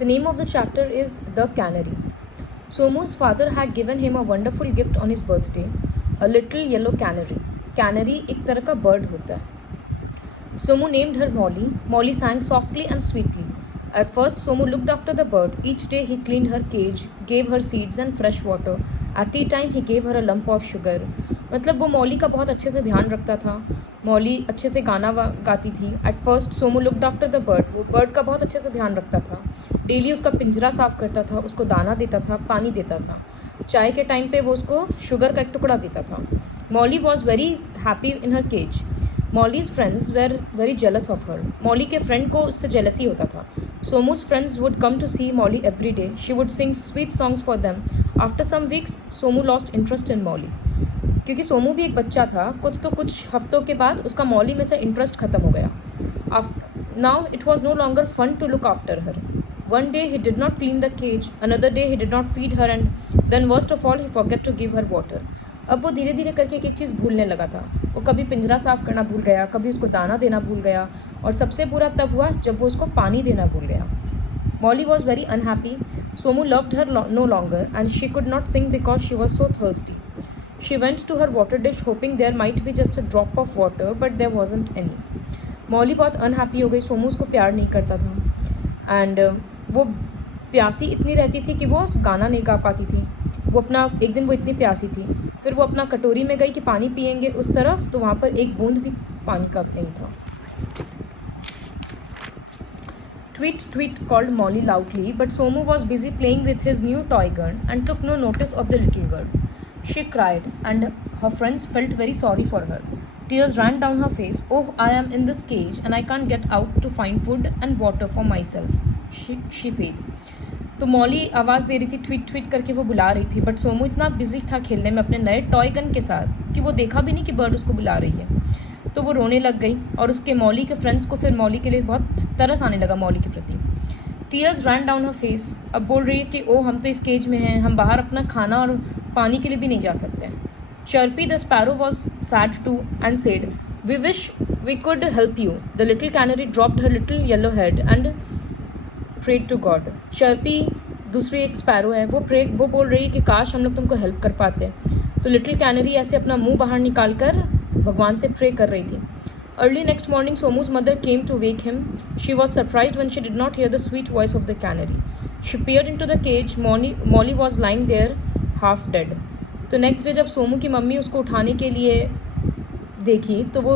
The name of the chapter is The Canary. Somu's father had given him a wonderful gift on his birthday, a little yellow canary. Canary एक तरह का bird होता है. Somu named her Molly. Molly sang softly and sweetly. At first, Somu looked after the bird. Each day he cleaned her cage, gave her seeds and fresh water. At tea time he gave her a lump of sugar. मतलब वो Molly का बहुत अच्छे से ध्यान रखता था. Molly अच्छे से गाना गाती थी. At first Somu looked after the bird. वो बर्ड का बहुत अच्छे से ध्यान रखता था. डेली उसका पिंजरा साफ करता था, उसको दाना देता था, पानी देता था. चाय के टाइम पे वो उसको शुगर का एक टुकड़ा देता था. Molly was very happy in her cage. Molly's friends were very jealous of her. Molly के फ्रेंड को उससे जेलसी होता था. Somu's friends would come to see Molly every day. She would sing sweet songs for them. After some weeks Somu lost interest in Molly. क्योंकि सोमू भी एक बच्चा था, कुछ हफ्तों के बाद उसका मॉली में से इंटरेस्ट खत्म हो गया. Now it was no longer fun to look after her. One day he did not clean the cage, another day he did not feed her, and then worst of all he forget to give her water. अब वो धीरे धीरे करके एक चीज़ भूलने लगा था. वो कभी पिंजरा साफ करना भूल गया, कभी उसको दाना देना भूल गया, और सबसे बुरा तब हुआ जब वो उसको पानी देना भूल गया. Molly was very unhappy. Somu loved her no longer, and she could not sing because she was so thirsty. She went to her water dish hoping there might be just a drop of water, but there wasn't any. Molly बहुत unhappy हो गई. सोमू उसको प्यार नहीं करता था, and वो प्यासी इतनी रहती थी कि वो गाना नहीं गा पाती थी. वो अपना एक दिन वो इतनी प्यासी थी, फिर वो अपना कटोरी में गई कि पानी पियेंगे उस तरफ, तो वहाँ पर एक बूंद भी पानी का नहीं था. Tweet, tweet, called Molly loudly, but Somu was busy playing with his new toy gun and took no notice of the little girl. She cried, and her friends felt very sorry for her. Tears ran down her face. "Oh, I am in this cage and I can't get out to find food and water for myself," she said. तो Molly आवाज़ दे रही थी, tweet tweet करके वो बुला रही थी, but Somu इतना बिजी था खेलने में अपने नए टॉय गन के साथ कि वो देखा भी नहीं कि बर्ड उसको बुला रही है. तो वो रोने लग गई, और उसके मॉली के फ्रेंड्स को फिर मॉली के लिए बहुत तरस आने लगा मॉली के प्रति. टीयर्स रैन डाउन हर फेस. अब बोल रही है कि ओ हम तो इस केज में हैं, हम बाहर अपना खाना और पानी के लिए भी नहीं जा सकते. Chirpy the sparrow was sad too and said, "we wish we could help you." The little canary dropped her little yellow head and prayed to God. Chirpy दूसरी एक स्पैरो है, वो बोल रही है कि काश हम लोग तुमको हेल्प कर पाते. तो लिटिल कैनरी ऐसे अपना मुंह बाहर निकाल कर भगवान से प्रे कर रही थी. Early next morning, Somu's mother came to wake him. She was surprised when she did not hear the sweet voice of the canary. She peered into the cage. Molly was lying there, half dead. तो next day जब सोमू की mummy उसको उठाने के लिए देखी, तो वो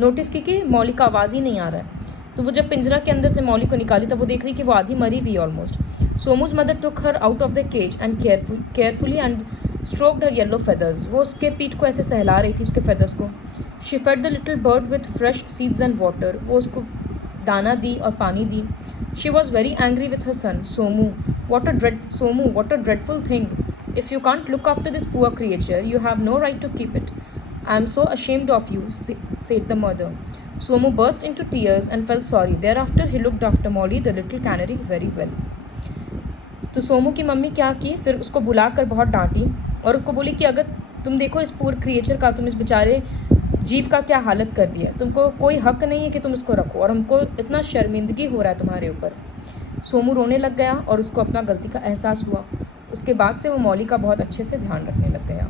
नोटिस की कि मॉली का आवाज़ ही नहीं आ रहा है. तो वो जब पिंजरा के अंदर से मॉली को निकाली, तब वो देख रही कि वो आधी मरी हुई almost. Somu's mother took her out of the cage and carefully and stroked her yellow feathers. वो उसके पीठ को ऐसे सहला रही थी, उसके feathers को. She fed the little bird with fresh seeds and water. वो उसको दाना दी और पानी दी. She was very angry with her son. Somu, what a dreadful thing. If you can't look after this poor creature, you have no right to keep it. I am so ashamed of you, said the mother. Somu burst into tears and felt sorry. Thereafter he looked after Molly, the little canary, very well. तो सोमू की mummy क्या की, फिर उसको बुलाकर बहुत डांटी और उसको बोली कि अगर तुम देखो इस पूरे क्रिएचर का, तुम इस बेचारे जीव का क्या हालत कर दिया. तुमको कोई हक नहीं है कि तुम इसको रखो, और हमको इतना शर्मिंदगी हो रहा है तुम्हारे ऊपर. सोमू रोने लग गया और उसको अपना गलती का एहसास हुआ. उसके बाद से वो मॉली का बहुत अच्छे से ध्यान रखने लग गया.